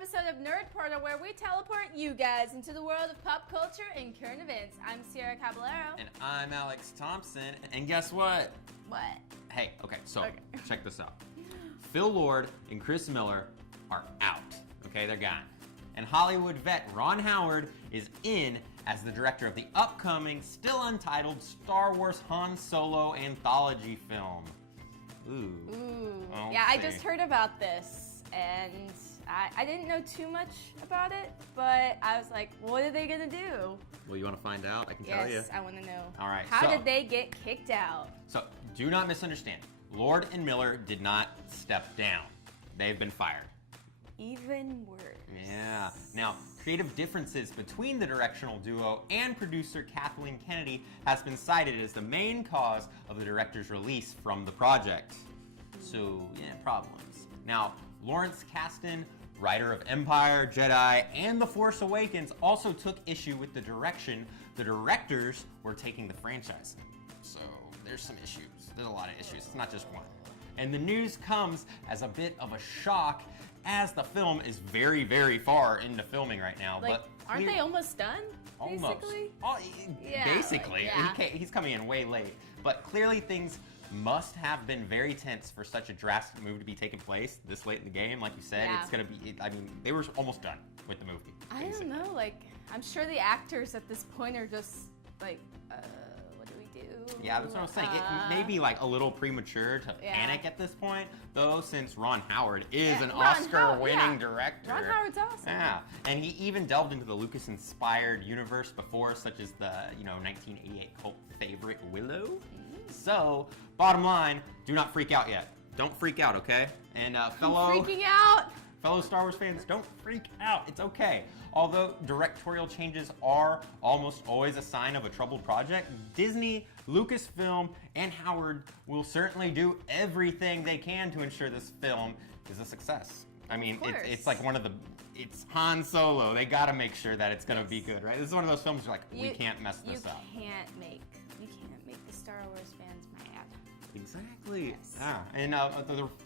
episode of Nerd Portal, where we teleport you guys into the world of pop culture and current events. I'm Sierra Caballero. And I'm Alex Thompson. And guess what? What? Hey, okay, check this out. Phil Lord and Chris Miller are out. Okay, they're gone. And Hollywood vet Ron Howard is in as the director of the upcoming, still untitled Star Wars Han Solo anthology film. Ooh. Yeah, I just heard about this, and I didn't know too much about it, but I was like, what are they gonna do? Well, you want to find out? I can tell you. Yes, I want to know. All right. How did they get kicked out? So, do not misunderstand. Lord and Miller did not step down. They've been fired. Even worse. Yeah. Now, creative differences between the directional duo and producer Kathleen Kennedy has been cited as the main cause of the director's release from the project. So, yeah, problems. Now, Lawrence Kasdan, writer of Empire, Jedi, and The Force Awakens, also took issue with the direction the directors were taking the franchise. So, there's some issues. There's a lot of issues. It's not just one. And the news comes as a bit of a shock, as the film is very, very far into filming right now. Like, but aren't they almost done? Almost. Basically? Basically. Yeah. He's coming in way late. But clearly things must have been very tense for such a drastic move to be taking place this late in the game. Like you said, Yeah. it's going to be, I mean, they were almost done with the movie. I don't know, like, I'm sure the actors at this point are just like, what do we do? Yeah, that's what I was saying. It may be like a little premature to panic at this point, though, since Ron Howard is an Oscar-winning director. Ron Howard's awesome. Yeah, and he even delved into the Lucas-inspired universe before, such as the 1988 cult favorite Willow. So, bottom line, do not freak out yet. Don't freak out, okay? And Freaking out. Fellow Star Wars fans, don't freak out. It's okay. Although directorial changes are almost always a sign of a troubled project, Disney, Lucasfilm, and Howard will certainly do everything they can to ensure this film is a success. I mean, it's like it's Han Solo. They gotta make sure that it's gonna be good, right? This is one of those films where we can't mess this up. You can't make the Star Wars fans mad. Exactly. Yes. And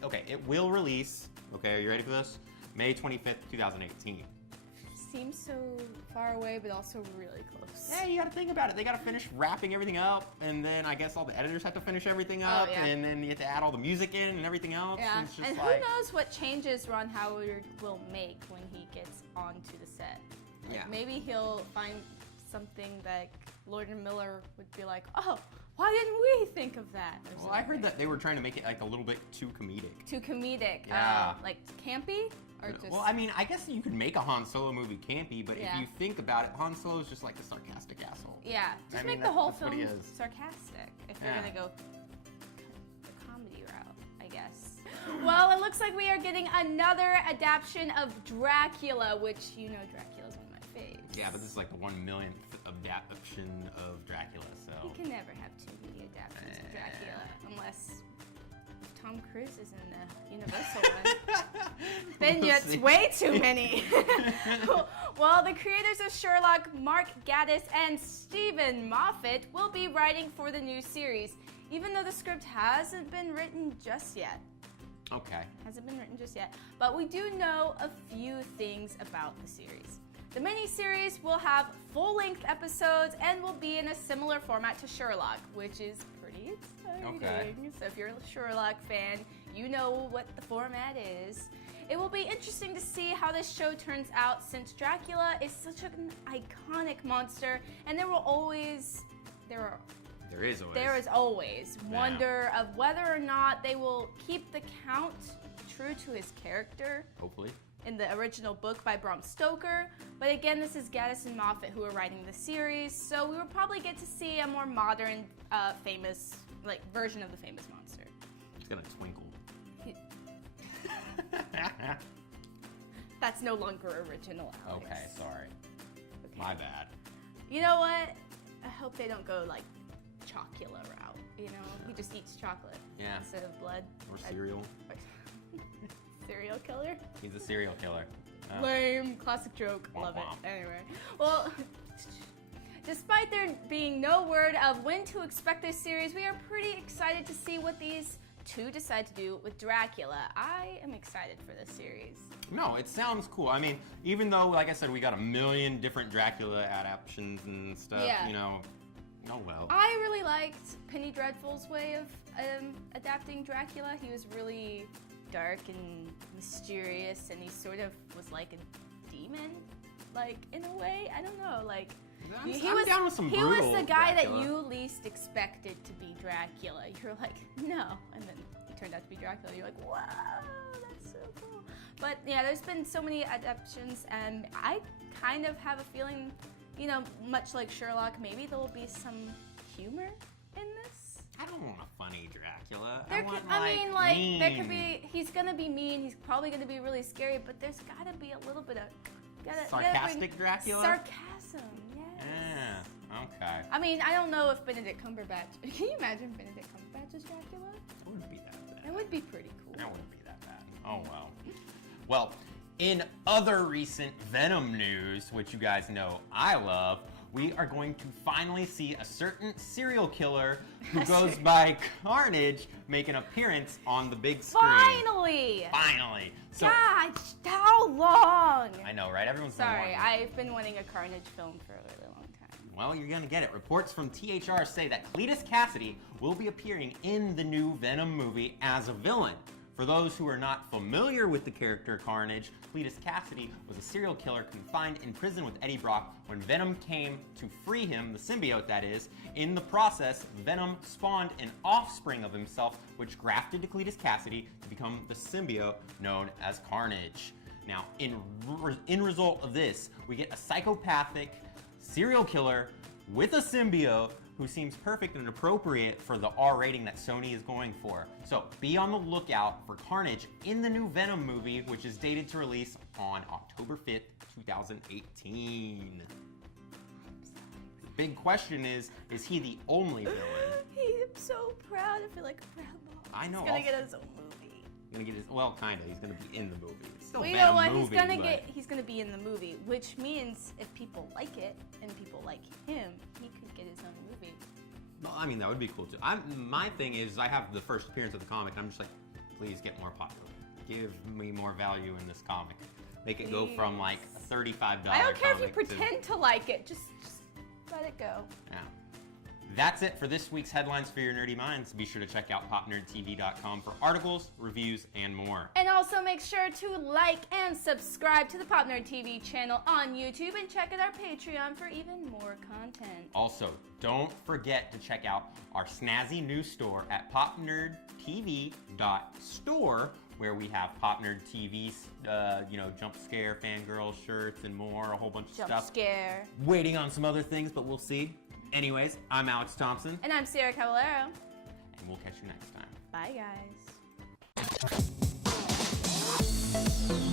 okay, it will release. Okay, are you ready for this? May 25th, 2018. Seems so far away, but also really close. Hey, you gotta think about it. They gotta finish wrapping everything up, and then I guess all the editors have to finish everything up, and then you have to add all the music in and everything else. Yeah, and, it's just and like, who knows what changes Ron Howard will make when he gets onto the set. Like, maybe he'll find something that Lord and Miller would be like, oh, why didn't we think of that? Well, I heard that they were trying to make it like a little bit too comedic. Too comedic? Yeah. Like campy? Or just... Well, I mean, I guess you could make a Han Solo movie campy, but if you think about it, Han Solo is just like a sarcastic asshole. Yeah, just make the whole film sarcastic if you're gonna go the comedy route, I guess. Well, it looks like we are getting another adaptation of Dracula, which Dracula's one of my faves. Yeah, but this is like the 1,000,000th adaptation of Dracula, so... You can never have too many adaptations of Dracula, unless Tom Cruise is in the Universal one. Then it's way too many. Well, the creators of Sherlock, Mark Gatiss and Stephen Moffat, will be writing for the new series, even though the script hasn't been written just yet. Okay. Hasn't been written just yet. But we do know a few things about the series. The miniseries will have full-length episodes and will be in a similar format to Sherlock, which is pretty exciting. Okay. So if you're a Sherlock fan, you know what the format is. It will be interesting to see how this show turns out, since Dracula is such an iconic monster, and there is always wonder of whether or not they will keep the Count true to his character. Hopefully. In the original book by Bram Stoker. But again, this is Gatiss and Moffat who are writing the series, so we will probably get to see a more modern, famous, version of the famous monster. It's gonna twinkle. That's no longer original, Alex. Okay, sorry. Okay. My bad. You know what? I hope they don't go Chocula route. He just eats chocolate instead of blood. Or cereal. Serial killer? He's a serial killer. Lame. Classic joke. Womp Love womp. it. Anyway. Well, despite there being no word of when to expect this series, we are pretty excited to see what these to decide to do with Dracula. I am excited for this series. No, it sounds cool. I mean, even though, like I said, we got a million different Dracula adaptations and stuff, you know, oh well. I really liked Penny Dreadful's way of adapting Dracula. He was really dark and mysterious, and he sort of was like a demon, like, in a way. I don't know, like... I'm down with some brutal He was the guy Dracula. that you least expected to be Dracula. You're like, no. And then he turned out to be Dracula. You're like, wow, that's so cool. But yeah, there's been so many adaptations, and I kind of have a feeling, you know, much like Sherlock, maybe there will be some humor in this. I don't want a funny Dracula. Like, there could be, he's gonna be mean, he's probably gonna be really scary, but there's gotta be a little bit of, sarcastic Dracula? Sarcasm, yes. Yeah, okay. I mean, I don't know if Benedict Cumberbatch, can you imagine Benedict Cumberbatch as Dracula? It wouldn't be that bad. That would be pretty cool. That wouldn't be that bad. Oh, well. Well, in other recent Venom news, which you guys know I love, we are going to finally see a certain serial killer who goes by Carnage make an appearance on the big screen. Finally! Finally! So, Gosh, how long? I know, right? Everyone's been Sorry, wanting. I've been wanting a Carnage film for a really long time. Well, you're gonna get it. Reports from THR say that Cletus Cassidy will be appearing in the new Venom movie as a villain. For those who are not familiar with the character Carnage, Cletus Cassidy was a serial killer confined in prison with Eddie Brock when Venom came to free him, the symbiote that is. In the process, Venom spawned an offspring of himself, which grafted to Cletus Cassidy to become the symbiote known as Carnage. Now, in result of this, we get a psychopathic serial killer with a symbiote who seems perfect and appropriate for the R rating that Sony is going for. So be on the lookout for Carnage in the new Venom movie, which is dated to release on October 5th, 2018. The big question is he the only villain? I'm so proud. I feel like a proud mom. I know. He's gonna get his own movie. Well, kinda. He's gonna be in the movie. It's still Well, you Venom know what? movie, He's gonna be in the movie, which means if people like it and people like him, he could get his own movie. Well, I mean, that would be cool too. My thing is, I have the first appearance of the comic. I'm just like, please get more popular. Give me more value in this comic. Make it go from like a $35 I don't care if you comic pretend to like it. Just let it go. Yeah. That's it for this week's Headlines for Your Nerdy Minds. Be sure to check out popnerdtv.com for articles, reviews, and more. And also make sure to like and subscribe to the PopNerd TV channel on YouTube and check out our Patreon for even more content. Also, don't forget to check out our snazzy new store at popnerdtv.store, where we have PopNerd TV's, jump scare, fangirl shirts, and more, a whole bunch of stuff. Jump scare. Waiting on some other things, but we'll see. Anyways, I'm Alex Thompson. And I'm Sierra Caballero. And we'll catch you next time. Bye, guys.